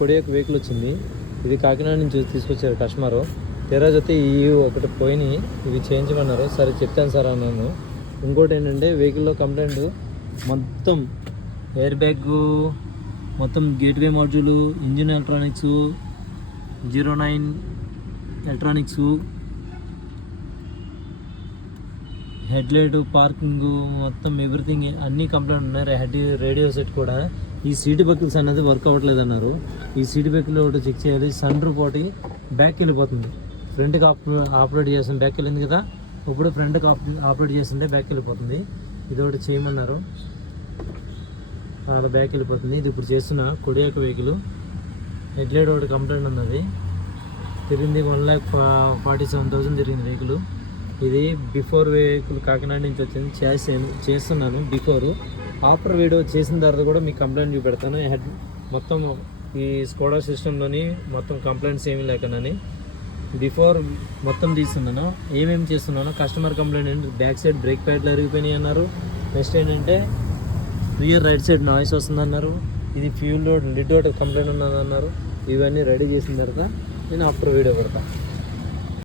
Kodiaq vehicle వచ్చింది. ఇది కాకినాడ నుంచి తీసుకొచ్చారు కస్టమరు. తెరాజ్ అయితే ఈ ఒకటి పోయినాయి, ఇవి చేయించమన్నారు. సరే చెప్తాను సార్ అన్నాను. ఇంకోటి ఏంటంటే వెహికల్లో కంప్లైంట్ మొత్తం ఎయిర్ బ్యాగ్, మొత్తం gateway module, engine electronics, 09 electronics, headlight, parking, మొత్తం ఎవ్రీథింగ్ అన్నీ కంప్లైంట్ ఉన్నాయి. రేడియో సెట్ కూడా. ఈ సీట్ బెల్ట్స్ అనేది వర్క్ అవ్వట్లేదు అన్నారు. ఈ సీట్ బెల్ట్ ఒకటి చెక్ చేయాలి. సన్ రూఫ్ ఒకటి బ్యాక్ వెళ్ళిపోతుంది. ఫ్రంట్కి ఆపరేట్ చేస్తుంది, బ్యాక్ వెళ్ళింది కదా. ఇప్పుడు ఫ్రంట్కి ఆపరేట్ చేస్తుంటే బ్యాక్ వెళ్ళిపోతుంది. ఇది ఒకటి చేయమన్నారు, అలా బ్యాక్ వెళ్ళిపోతుంది. ఇది ఇప్పుడు చేస్తున్న కొడియాక్ వెహికల్. హెడ్లైట్ ఒకటి కంప్లైంట్ ఉన్నది, తిరిగింది. 1,47,000 తిరిగింది వెహికల్. ఇది బిఫోర్ వెహికల్ కాకినాడ నుంచి వచ్చింది. చేస్తున్నాను బిఫోర్. ఆఫ్టర్ వీడియో చేసిన తర్వాత కూడా మీకు కంప్లైంట్ చూపెడతాను. హెడ్ మొత్తం ఈ స్కోడా సిస్టంలోని మొత్తం కంప్లైంట్స్ ఏమీ లేకనని బిఫోర్ మొత్తం తీస్తున్నాను. ఏమేమి చేస్తున్నానో కస్టమర్ కంప్లైంట్ ఏంటి, బ్యాక్ సైడ్ బ్రేక్ ప్యాడ్లు అరిగిపోయినాయి అన్నారు. నెక్స్ట్ ఏంటంటే రియర్ రైట్ సైడ్ నాయిస్ వస్తుంది అన్నారు. ఇది ఫ్యూల్ లిడ్ ఒకటి కంప్లైంట్ ఉన్నదన్నారు. ఇవన్నీ రెడీ చేసిన తర్వాత నేను ఆఫ్టర్ వీడియో పెడతాను.